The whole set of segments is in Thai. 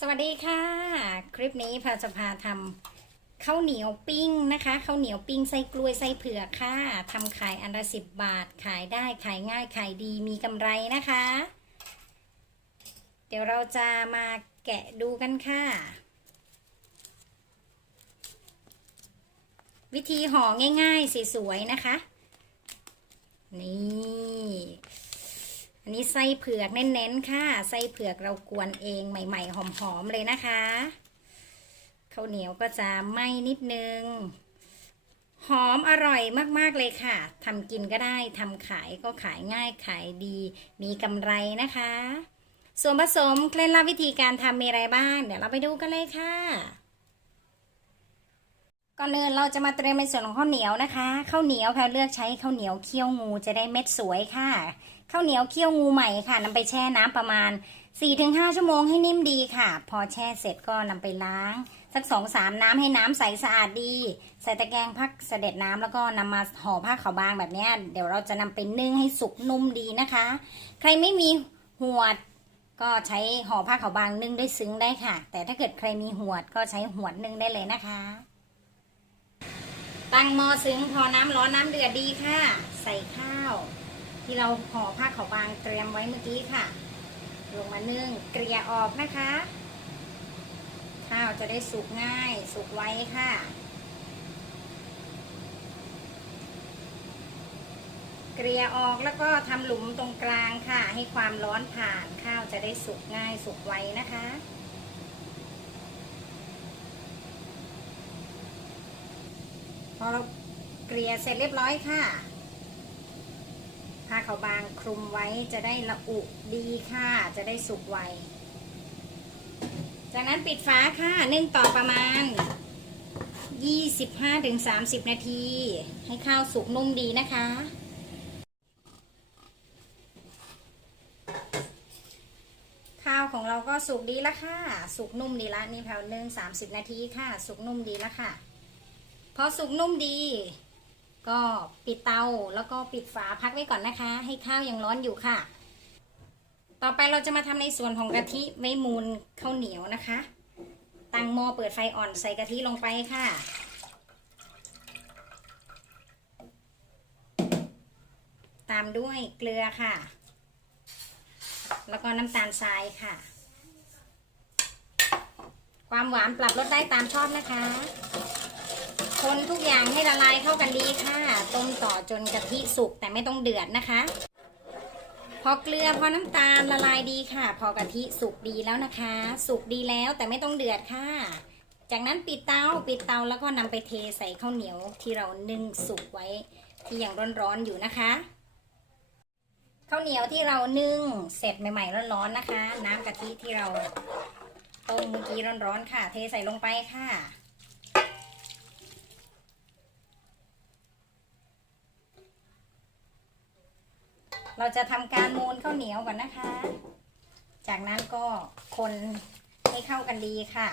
สวัสดีค่ะ คลิปนี้พาจะพาทำข้าวเหนียวปิ้งนะคะข้าวเหนียวปิ้งไส้กล้วยไส้เผือกค่ะทำขายอันละสิบบาทขายได้ขายง่ายขายดีมีกำไรนะคะ เดี๋ยวเราจะมาแกะดูกันค่ะ วิธีห่อง่ายๆสวยๆนะคะ นี่ อันนี้ไส้เผือกเน้นๆค่ะ ไส้เผือกเรากวนเองใหม่ๆ หอมๆเลยนะคะข้าวเหนียวก็จะไหม้นิดนึง หอมอร่อยมากๆเลยค่ะทำกินก็ได้ทำขายก็ขายง่ายขายดี มีกำไรนะคะ ส่วนผสมเคล็ดลับวิธีการทำมีอะไรบ้างเดี๋ยวเราไปดูกันเลยค่ะ ก่อนอื่นเราจะมาเตรียมในส่วนของข้าวเหนียวนะคะข้าวเหนียวแพลเลือกใช้ข้าวเหนียวเคี่ยวงูจะได้เม็ดสวยค่ะข้าวเหนียวเคี่ยวงูใหม่ค่ะนำไปแช่น้ำประมาณ 4-5 ชั่วโมงให้นิ่มดีค่ะ พอแช่เสร็จก็นำไปล้าง สักสองสามน้ำให้น้ำใสสะอาดดี ใส่ตะแกรงพักเสด็จน้ำแล้วก็นำมาห่อผ้าขาวบางแบบนี้เดี๋ยวเราจะนำไปนึ่งให้สุกนุ่มดีนะคะ ใครไม่มีหวดก็ใช้ห่อผ้าขาวบางนึ่งด้วยซึ้งได้ค่ะ แต่ถ้าเกิดใครมีหวดก็ใช้หวดนึ่งได้เลยนะคะ ตั้งหม้อซึ้งพอน้ำร้อนน้ำเดือดดีค่ะ ใส่ข้าว ที่เราห่อผ้าขาวบางเตรียมไว้เมื่อกี้ค่ะ ลงมานึ่งเกลี่ยออกนะคะ ข้าวจะได้สุกง่าย สุกไวค่ะเกลี่ยออกแล้วก็ทำหลุมตรงกลางค่ะ ให้ความร้อนผ่านข้าวจะได้สุกง่ายสุกไวนะคะ พอเราเกลี่ยเสร็จเรียบร้อยค่ะผ้าขาวบางคลุมไว้จะได้ละอุดีค่ะ จะได้สุกไว จากนั้นปิดฝาค่ะนึ่งต่อประมาณ 25-30 นาที ให้ข้าวสุกนุ่มดีนะคะ ข้าวของเราก็สุกดีแล้วค่ะ สุกนุ่มดีละนี่แผ่วนึ่ง30 นาทีค่ะ สุกนุ่มดีแล้วค่ะ พอสุกนุ่มดี ก็ปิดเตาแล้วก็ปิดฝาพักไว้ก่อนนะคะ ให้ข้าวยังร้อนอยู่ค่ะ ต่อไปเราจะมาทำในส่วนของกะทิไว้มูลข้าวเหนียวนะคะ ตั้งหม้อเปิดไฟอ่อนใส่กะทิลงไปค่ะตามด้วยเกลือค่ะ แล้วก็น้ำตาลทรายค่ะ ความหวานปรับลดได้ตามชอบนะคะ คนทุกอย่างให้ละลายเข้ากันดีค่ะ ต้มต่อจนกะทิสุกแต่ไม่ต้องเดือดนะคะ พอเกลือพอน้ำตาลละลายดีค่ะ พอกะทิสุกดีแล้วนะคะ สุกดีแล้วแต่ไม่ต้องเดือดค่ะ จากนั้นปิดเตาปิดเตาแล้วก็นำไปเทใส่ข้าวเหนียวที่เรานึ่งสุกไว้ที่ยังร้อนๆอยู่นะคะข้าวเหนียวที่เรานึ่งเสร็จใหม่ๆร้อนๆนะคะ น้ำกะทิที่เราต้มเมื่อกี้ร้อนๆค่ะ เทใส่ลงไปค่ะ เราจะทำการมูนข้าวเหนียวก่อนนะคะ จากนั้นก็คนให้เข้ากันดีค่ะ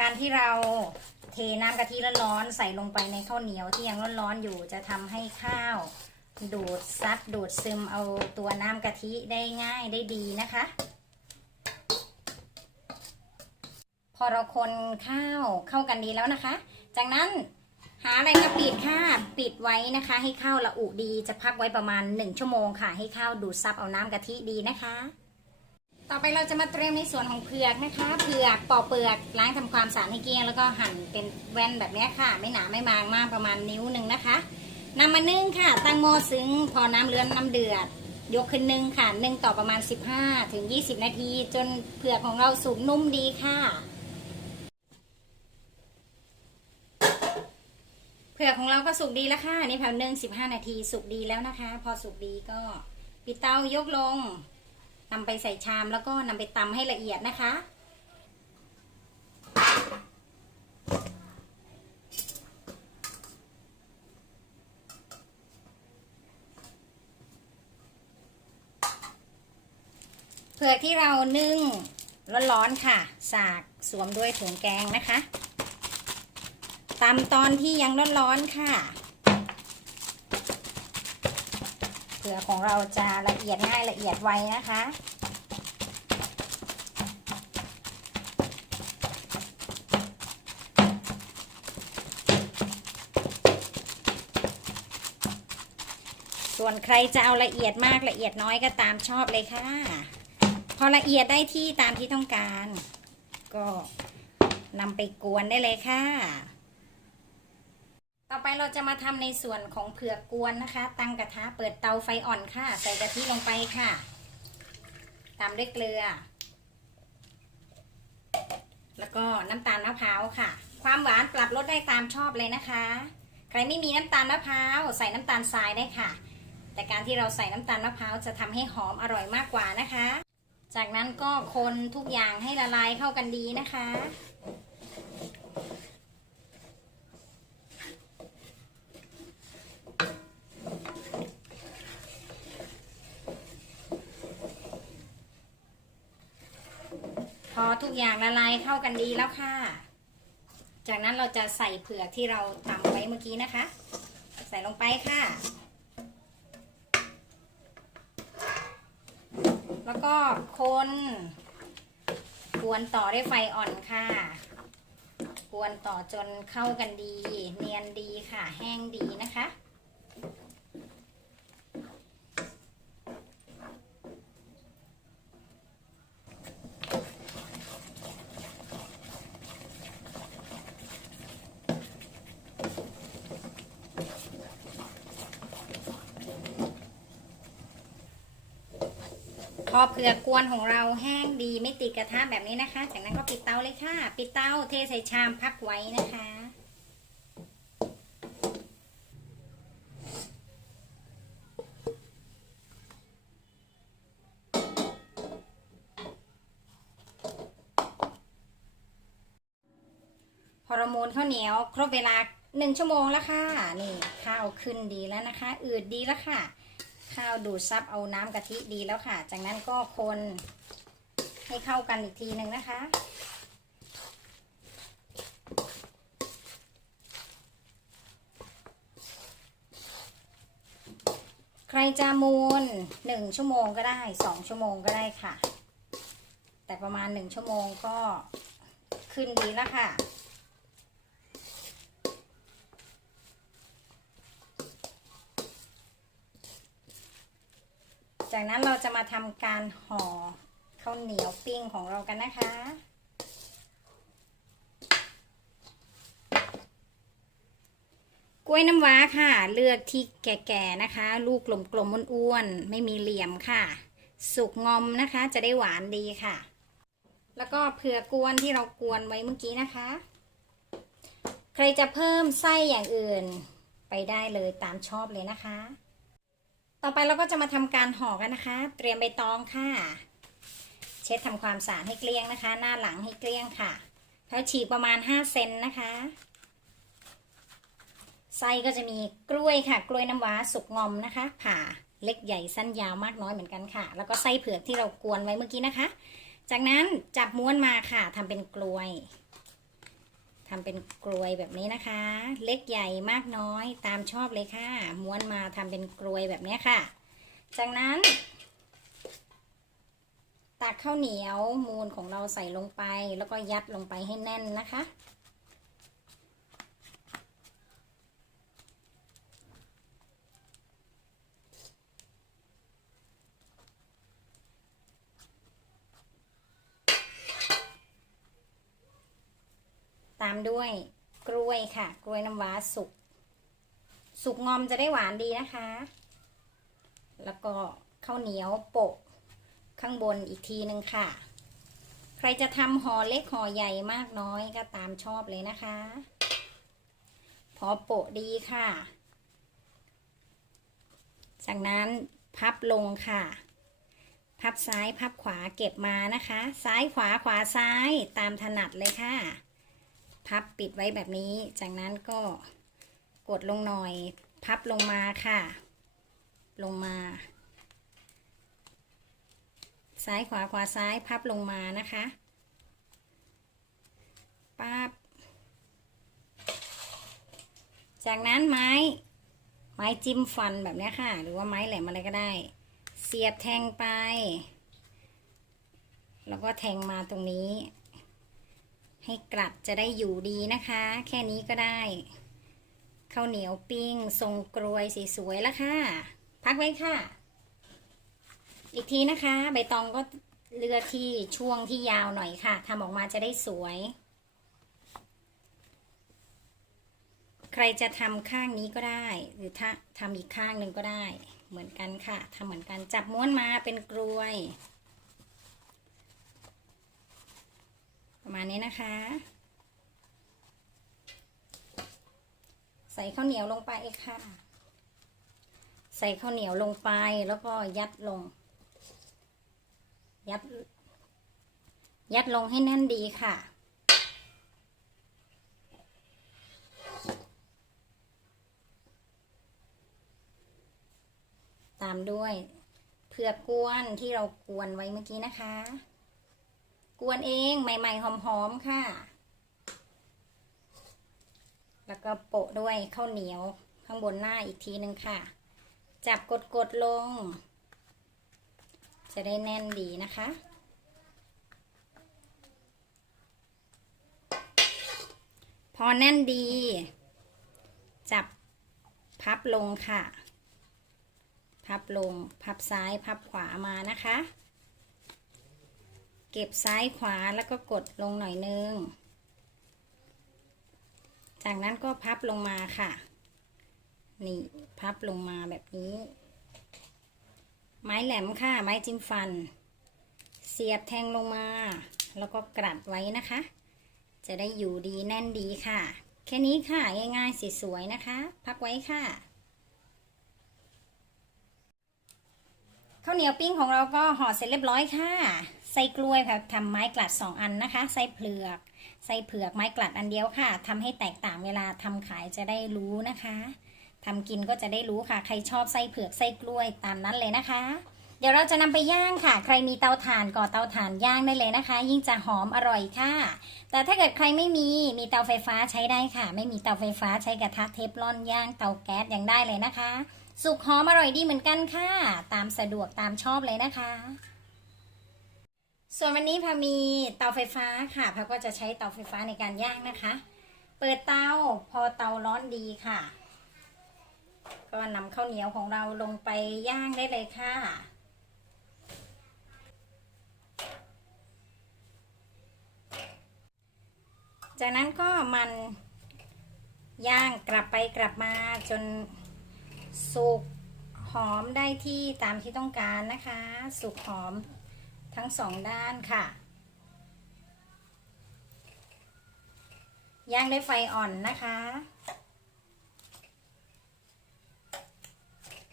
การที่เราเทน้ำกะทิร้อนๆใส่ลงไปในข้าวเหนียวที่ยังร้อนๆอยู่จะทำให้ข้าว ดูดซับดูดซึมเอาตัวน้ำกะทิได้ง่ายได้ดีนะคะ พ อเราคนข้าวเข้ากันดีแล้วนะคะ จากนั้นหาอะไรมาปิดค่ะ ปิดไว้นะคะ ให้ข้าวละอุดีจะพักไว้ประมาณ 1 ชั่วโมงค่ะ ให้ข้าวดูดซับเอาน้ำกะทิดีนะคะ ต่อไปเราจะมาเตรียมในส่วนของเผือกนะคะ เผือกปอกเปลือกล้างทำความสะอาดให้เกลี้ยงแล้วก็หั่นเป็นแว่นแบบนี้ค่ะ ไม่หนาไม่บางมากประมาณนิ้วหนึ่งนะคะนำมานึ่งค่ะ ตั้งหม้อซึ้งพอน้ำเลือนน้ำเดือด ยกขึ้นนึ่งค่ะนึ่งต่อประมาณ 15ถึง20 นาที จนเผือกของเราสุกนุ่มดีค่ะ ผือกของเราก็สุกดีแล้วค่ะนี่แผ่วนึ่ง15นาทีสุกดีแล้วนะคะ พอสุกดีก็ปิดเตายกลงนำไปใส่ชามแล้วก็นำไปตำให้ละเอียดนะคะ เผือกที่เรานึ่งร้อนๆค่ะ สากสวมด้วยถุงแกงนะคะ ตำตอนที่ยังร้อนๆค่ะเผือของเราจะละเอียดง่ายละเอียดไวนะคะส่วนใครจะเอาละเอียดมากละเอียดน้อยก็ตามชอบเลยค่ะ พอละเอียดได้ที่ตามที่ต้องการ ก็นำไปกวนได้เลยค่ะ ต่อไปเราจะมาทำในส่วนของเผือกกวนนะคะ ตั้งกระทะเปิดเตาไฟอ่อนค่ะ ใส่กะทิลงไปค่ะ ตามด้วยเกลือ แล้วก็น้ำตาลมะพร้าวค่ะ ความหวานปรับลดได้ตามชอบเลยนะคะ ใครไม่มีน้ำตาลมะพร้าวใส่น้ำตาลทรายได้ค่ะ แต่การที่เราใส่น้ำตาลมะพร้าวจะทำให้หอมอร่อยมากกว่านะคะ จากนั้นก็คนทุกอย่างให้ละลายเข้ากันดีนะคะ อทุกอย่างละลายเข้ากันดีแล้วค่ะ จากนั้นเราจะใส่เผือกที่เราตำไว้เมื่อกี้นะคะ ใส่ลงไปค่ะ แล้วก็คนกวนต่อด้วยไฟอ่อนค่ะกวนต่อจนเข้ากันดี เนียนดีค่ะ แห้งดีนะคะ พอเผือกกวนของเราแห้งดีไม่ติดกระทะแบบนี้นะคะ จากนั้นก็ปิดเตาเลยค่ะ ปิดเตาเทใส่ชามพักไว้นะคะ พอเรามูลข้าวเหนียวครบเวลาหนึ่งชั่วโมงแล้วค่ะ นี่ข้าวขึ้นดีแล้วนะคะ อืดดีแล้วค่ะ ข้าวดูดซับเอาน้ำกะทิดีแล้วค่ะ จากนั้นก็คนให้เข้ากันอีกทีหนึ่งนะคะ ใครจะมูลหนึ่งชั่วโมงก็ได้สองชั่วโมงก็ได้ค่ะ แต่ประมาณหนึ่งชั่วโมงก็ขึ้นดีแล้วค่ะ จากนั้นเราจะมาทำการห่อข้าวเหนียวปิ้งของเรากันนะคะ กล้วยน้ำว้าค่ะ เลือกที่แก่ๆนะคะ ลูกกลมๆอ้วนๆไม่มีเหลี่ยมค่ะ สุกงอมนะคะ จะได้หวานดีค่ะ แล้วก็เผือกกวนที่เรากวนไว้เมื่อกี้นะคะ ใครจะเพิ่มไส้อย่างอื่นไปได้เลยตามชอบเลยนะคะ ต่อไปเราก็จะมาทำการห่อกันนะคะ เตรียมใบตองค่ะ เช็ดทำความสะอาดให้เกลี้ยงนะคะ หน้าหลังให้เกลี้ยงค่ะแล้วฉีกประมาณ5เซนนะคะไส้ก็จะมีกล้วยค่ะ กล้วยน้ำว้าสุกงอมนะคะ ผ่าเล็กใหญ่สั้นยาวมากน้อยเหมือนกันค่ะ แล้วก็ไส้เผือกที่เรากวนไว้เมื่อกี้นะคะ จากนั้นจับม้วนมาค่ะทำเป็นกลวย ทำเป็นกลวยแบบนี้นะคะ เล็กใหญ่มากน้อยตามชอบเลยค่ะ ม้วนมาทำเป็นกลวยแบบนี้ค่ะ จากนั้น ตักข้าวเหนียวมูลของเราใส่ลงไป แล้วก็ยัดลงไปให้แน่นนะคะามด้วยกล้วยค่ะ กล้วยน้ำว้าสุก สุกงอมจะได้หวานดีนะคะ แล้วก็ข้าวเหนียวโปะข้างบนอีกทีหนึ่งค่ะ ใครจะทำห่อเล็กห่อใหญ่มากน้อยก็ตามชอบเลยนะคะ พอโปะดีค่ะ จากนั้นพับลงค่ะ พับซ้ายพับขวาเก็บมานะคะ ซ้ายขวาขวาซ้ายตามถนัดเลยค่ะ พับปิดไว้แบบนี้ จากนั้นก็กดลงหน่อย พับลงมาค่ะ ลงมา ซ้ายขวาขวาซ้ายพับลงมานะคะปั๊บจากนั้นไม้ ไม้จิ้มฟันแบบนี้ค่ะ หรือว่าไม้แหลมอะไรก็ได้ เสียบแทงไป แล้วก็แทงมาตรงนี้ ให้กลัดจะได้อยู่ดีนะคะ แค่นี้ก็ได้ข้าวเหนียวปิ้ง ทรงกรวยสีสวยแล้วค่ะ พักไว้ค่ะ อีกทีนะคะ ใบตองก็เลือกที่ช่วงที่ยาวหน่อยค่ะทำออกมาจะได้สวย ใครจะทำข้างนี้ก็ได้ หรือถ้าทำอีกข้างหนึ่งก็ได้ เหมือนกันค่ะทำเหมือนกันจับม้วนมาเป็นกรวย ประมาณนี้นะคะ ใส่ข้าวเหนียวลงไปค่ะ ใส่ข้าวเหนียวลงไปแล้วก็ยัดลง ยัด ยัดลงให้แน่นดีค่ะตามด้วยเผือกกวนที่เรากวนไว้เมื่อกี้นะคะ กวนเองใหม่ ๆ หอมๆค่ะ แล้วก็โปะด้วยข้าวเหนียวข้างบนหน้าอีกทีหนึ่งค่ะ จับกดๆลง จะได้แน่นดีนะคะพอแน่นดี จับพับลงค่ะ พับลง พับซ้าย พับขวามานะคะ เก็บซ้ายขวาแล้วก็กดลงหน่อยนึง จากนั้นก็พับลงมาค่ะ นี่พับลงมาแบบนี้ ไม้แหลมค่ะ ไม้จิ้มฟัน เสียบแทงลงมา แล้วก็กรัดไว้นะคะ จะได้อยู่ดีแน่นดีค่ะ แค่นี้ค่ะ ง่ายๆสวยๆนะคะ พักไว้ค่ะข้าวเหนียวปิ้งของเราก็ห่อเสร็จเรียบร้อยค่ะ ใส่กล้วยค่ะทำไม้กลัด 2 อันนะคะใส่เผือกใส่เผือกไม้กลัดอันเดียวค่ะทำให้แตกต่างเวลาทำขายจะได้รู้นะคะทำกินก็จะได้รู้ค่ะ ใครชอบไส้เผือกไส้กล้วยตามนั้นเลยนะคะ เดี๋ยวเราจะนำไปย่างค่ะ ใครมีเตาถ่านก่อเตาถ่านย่างได้เลยนะคะ ยิ่งจะหอมอร่อยค่ะ แต่ถ้าเกิดใครไม่มีมีเตาไฟฟ้าใช้ได้ค่ะ ไม่มีเตาไฟฟ้าใช้กระทะเทฟลอนย่างเตาแก๊สยังได้เลยนะคะ สุกหอมอร่อยดีเหมือนกันค่ะ ตามสะดวกตามชอบเลยนะคะ ส่วนวันนี้พามีเตาไฟฟ้าค่ะพาก็จะใช้เตาไฟฟ้าในการย่างนะคะ เปิดเตาพอเตาร้อนดีค่ะ ก็นำข้าวเหนียวของเราลงไปย่างได้เลยค่ะจากนั้นก็มันย่างกลับไปกลับมาจนสุกหอมได้ที่ตามที่ต้องการนะคะ สุกหอม ทั้งสองด้านค่ะ ย่างด้วยไฟอ่อนนะคะ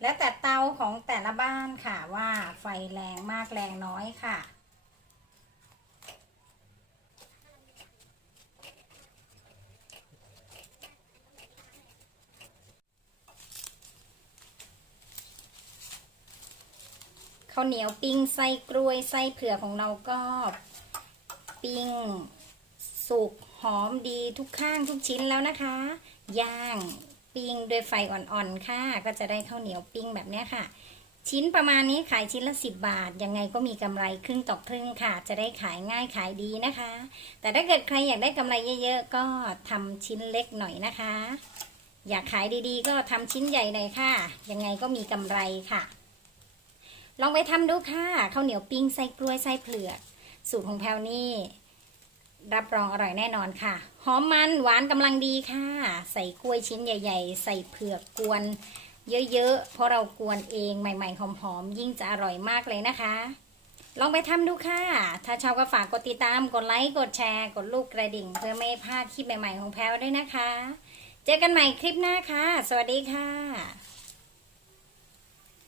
แล้วแต่เตาของแต่ละบ้านค่ะว่าไฟแรงมากแรงน้อยค่ะ ข้าวเหนียวปิ้งไส้กล้วยไส้เผือกของเราก็ ปิ้งสุกหอมดีทุกข้างทุกชิ้นแล้วนะคะ ย่างปิ้งด้วยไฟอ่อนๆค่ะ ก็จะได้ข้าวเหนียวปิ้งแบบนี้ค่ะ ชิ้นประมาณนี้ขายชิ้นละสิบบาท ยังไงก็มีกำไรครึ่งต่อครึ่งค่ะ จะได้ขายง่ายขายดีนะคะ แต่ถ้าเกิดใครอยากได้กำไรเยอะๆ ก็ทำชิ้นเล็กหน่อยนะคะ อยากขายดีๆ ก็ทำชิ้นใหญ่หน่อยค่ะ ยังไงก็มีกำไรค่ะ ลองไปทำดูค่ะข้าวเหนียวปิ้งไส้กล้วยไส้เผือก สูตรของแพลวนี่รับรองอร่อยแน่นอนค่ะ หอมมันหวานกำลังดีค่ะ ใส่กล้วยชิ้นใหญ่ ๆ ใส่เผือกกวน เยอะๆเพราะเรากวนเองใหม่ๆหอมๆยิ่งจะอร่อยมากเลยนะคะ ลองไปทำดูค่ะ ถ้าชอบก็ฝากกดติดตามกดไลค์กดแชร์ กดลูกกระดิ่ง เพื่อไม่พลาดคลิปใหม่ๆของแพลวด้วยนะคะ เจอกันใหม่คลิปหน้าค่ะ สวัสดีค่ะ